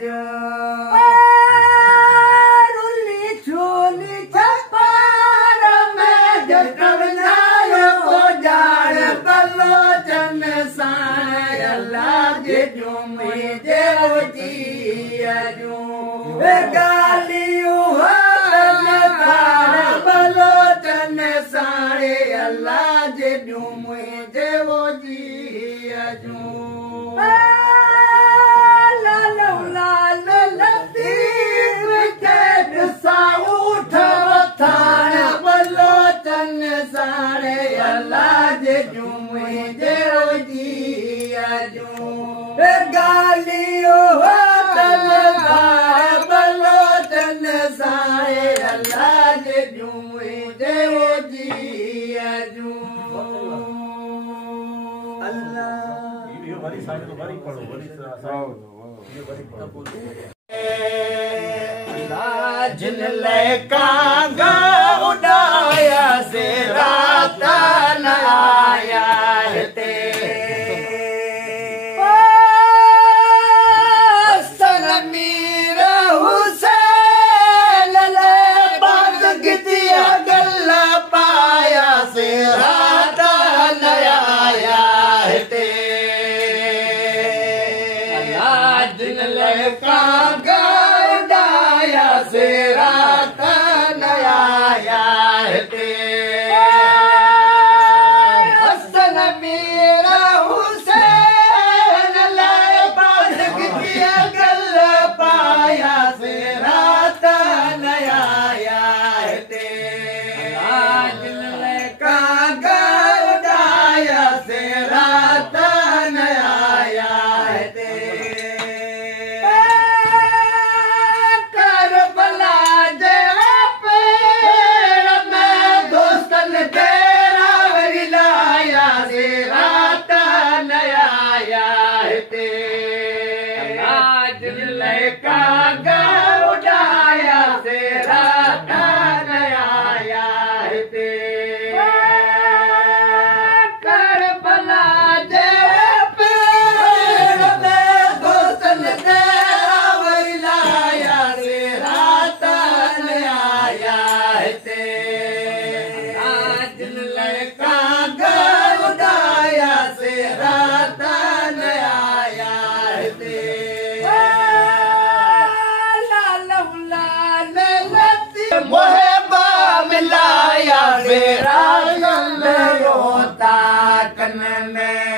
जो रुली छोली छपार में जटवनायो को जान बलोचन साण अल्लाह जे जो मुझे वो जिया जो गालियों बलोचन साणे अल्लाह जे जो मुझे वो जिया जो बलोचन साणे अल्लाह जे जो मुझे वो जिया जो गालियों बलोचन साणे अल्लाह जे जो मुझे वो जिया जो जिन कांगा उड़ाया से रात न आया ते सनमीर हुसैन ले बाग गिदिया गल्ला पाया से रात न आया ते जिन कांगा उड़ाया से रात न आया ते हसन मेरा हुसैन ले बाग गिदिया गल पाया से रात न आया ते जिन कांगा उड़ाया से रात न आया ते कांगा उड़ाया से रात न आया ते करबला जे पेड़ में दोस्तन तेरा वरिलाया से रात न आया ते कांगा उड़ाया से रात न आया ते मोहबा मिलाया मेरा रोता कन में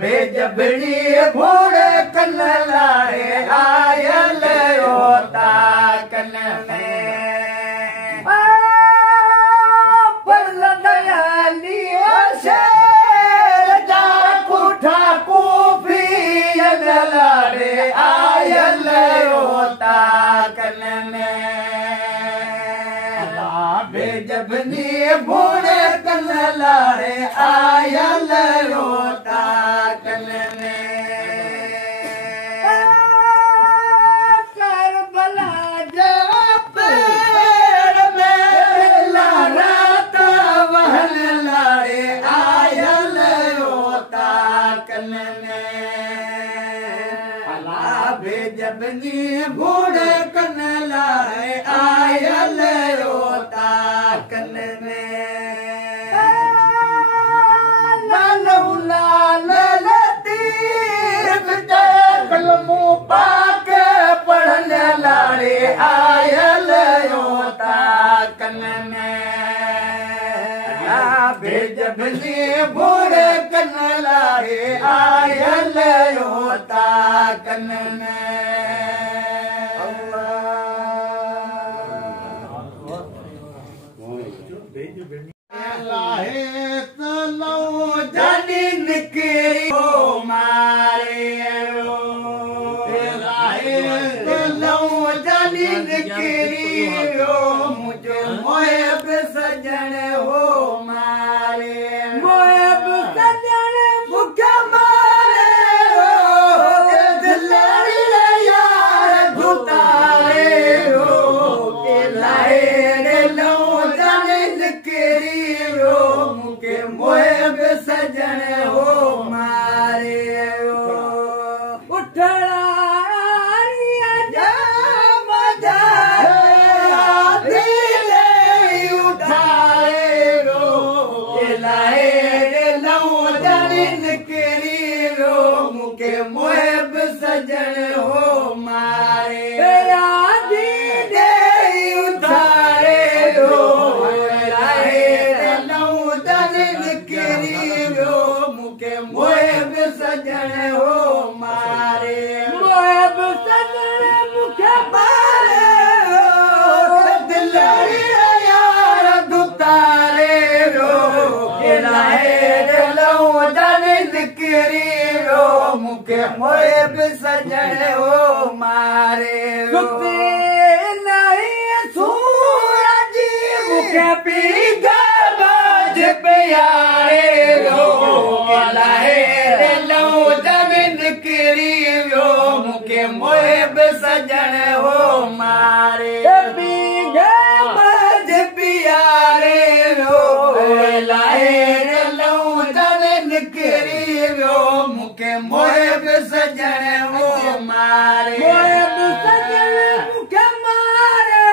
भेज बड़ी घोड़े कन लाए आयल रोता कन में पर दयाली शेर जा कुठा कुफी लाड़े आयल रोता कन में जबनी भोरे कन लाड़े आयल रोता कन में करबला जब पेड़ में लाड़त वहन लाड़े आयल रोता कन में जबनी भोरे कन लाए आयल रोता कन में लाल तीर कलमू पाके पढ़ने लाड़े आयल रोता कन में जबनी भोरे कन लाए आयल रोता कन में जानी निकरी हो मारे जानी निकरी हो मुझे मोहब सजन हो मारे मोहब सजन भूख मारे हो दिल निकिरी वियो मूंखे मुहिब सजण हो मारे राधी ॾेई उथारे वियो निकिरी वियो मूंखे मुहिब सजण हो मारे मुहिब सजण मूंखे मारे दिलड़ी यार दुतारे वियो निकिरी वियो मूंखे मुहिब सजण हो मारे सूरज मूंखे पी प्यारे निकिरी वियो मूंखे मुहिब सजण हो मारे प्यारे निकिरी वियो मूंखे मुहिब सजण हो मारे मूंखे मारे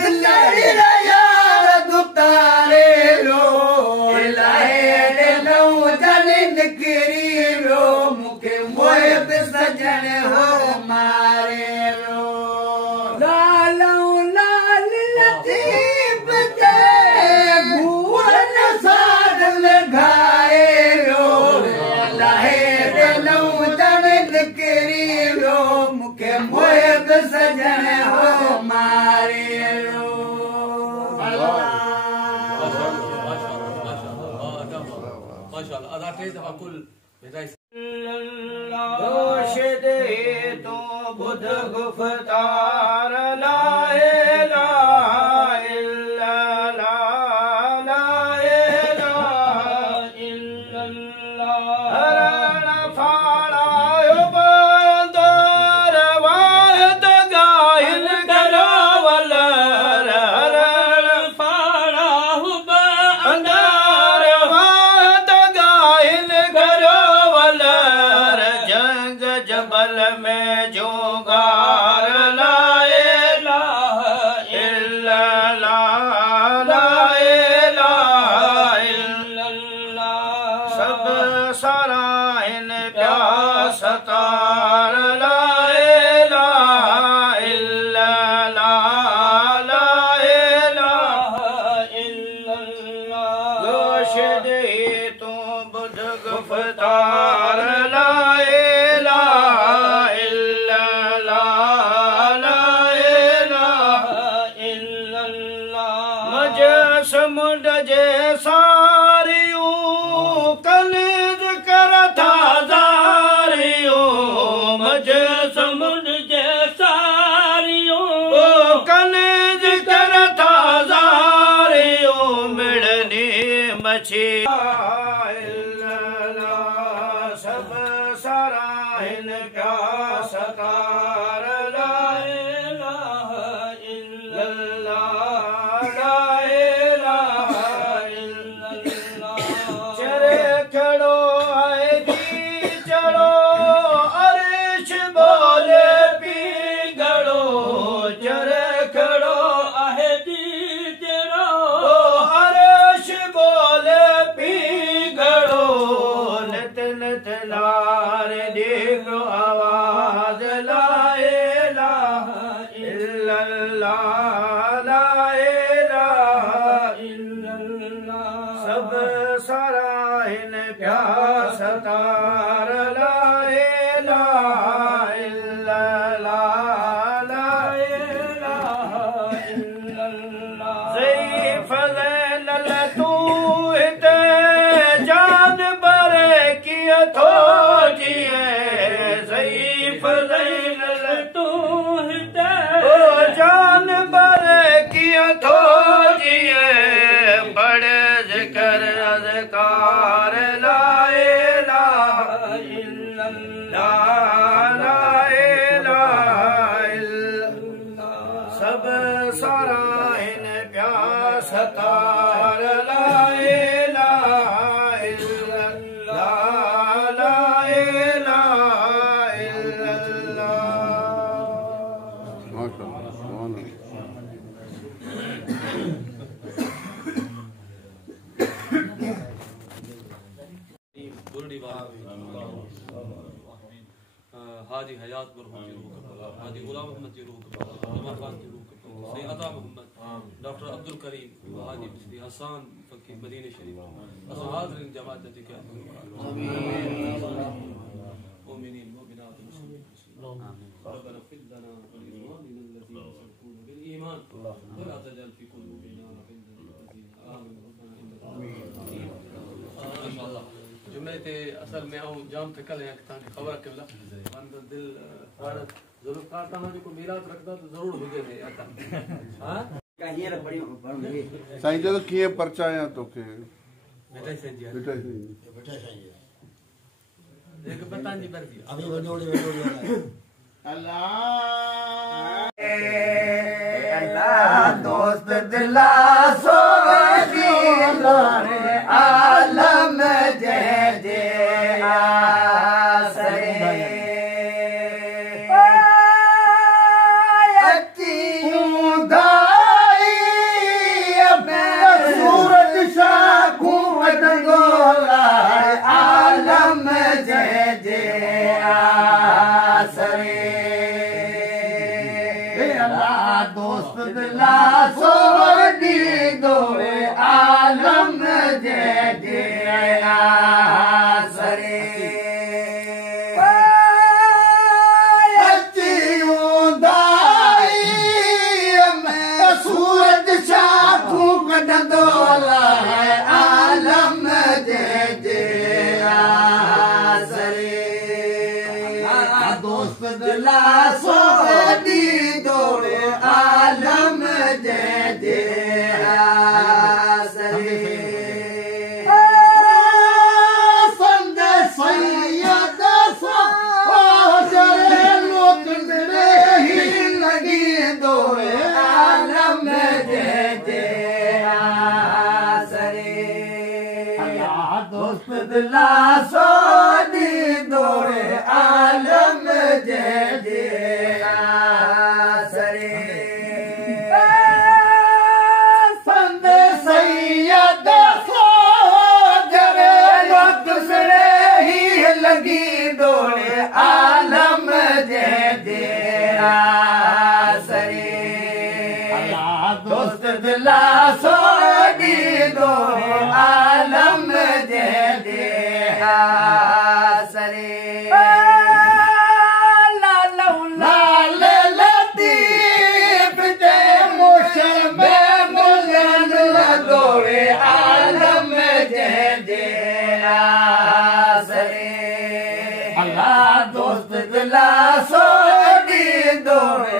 दिलड़ी यार दुतारे निकिरी वियो मूंखे मुहिब सजण हो मारे लालूं लाल लतीफ़ ते भूल साध लॻाए वियो निकिरी वियो मूंखे मुहिब सजण हो मारे दोष दे तो बुध गुफ्तार ला इलाहा इल्लल्लाह ला इलाहा इल्लल्लाह हरण फाड़ायो बंदर वाहिद गाहिल गरावल हरण फाड़ायो बंदर वाहिद गाहिल गरावल जंग जबल में जोगार ला इलाहा इल्लल्लाह ला इलाहा इल्लल्लाह सब सराइन प्यास तार ला इलाहा इल्लल्लाह ला इलाहा इल्लल्लाह गोश दे तो बुध गुफ्तार ला समुंड जे सारियूं कनिज कर था ज़ारियूं मज समुंड जे सारियूं कनिज कर था ज़ारियूं मिड़नी मछी सब सराइन प्यास तार ला इलाहा इल्लल्लाह आवाज ला इलाहा इल्लल्लाह ला इलाहा इल्लल्लाह सब सराइन प्यास तार ला इलाहा इल्लल्लाह ला इलाहा इल्लल्लाह ज़ईफ़ लैल तू हिते जान बरे किया थो जिए ज़ईफ़ लैल तू हिते जान बरे किया थो जिए बड़े ज़िक्र अज़कार ला इलाहा इल्लल्लाह बुरड़ी हाजी हयात मरहूम की रूह कब्बला हाजी गुलाम अहमद की रूह कब्बला उमर खान की रूह कब्बला सैयद अता मोहम्मद डॉक्टर अब्दुल करीम हाजी मुफ्ती हसन फकीर मदीना शरीफ असल हाज़िरीन जमात जी के मुमिनीन मुमिनात मुस्लिमीन रब्बना इग़फिर लना व लिइख़वानिना الذين سبقونا بالईमान ولا تجعل في قلوبنا غلا للذين آمنوا ربنا إنك माशाअल्लाह जुमे ते असल में आऊं जाम थकल है ताके खबर कला मन दिल पर जरूर का ता जो मीरात रखदा तो जरूर हुजे है आता हां का ये रख बड़ी साईं जो कीअं परचाया तोखे बेटा साईं जी बेटा साईं जी एक पता नहीं पर दिया अभी वडोड़ी अल्लाह दोस्त दिला सोदी लोरे आलम जय जय आसरे अच्ची दाई अपने सूरज शाखू वडंगोला आलम जय जय आसरे दोस्त दिला सोदी दोरे आलम जय जय आसरे अचियूं दाई में सूरज शाखू कढंदो अलाए आलम जय जय आसरे दोस्त दिला सोदी दोरे आलम जय जय आसरे संद सैयद जरे लोक ही लगी दोरे आलम जय जय आसरे दोस्त दिला सोदी दोरे आलम जय जय आसरे संद सैयद जरे लोक ही लगी दोरे आलम जय जय आसरे दोस्त दिला सोदी दोरे आलम जय जय आसरे लाल लतीफ ते मोशम मुलन दोरे आलम जय जय आसरे अल्लाह दोस्त दिला सोदी दोरे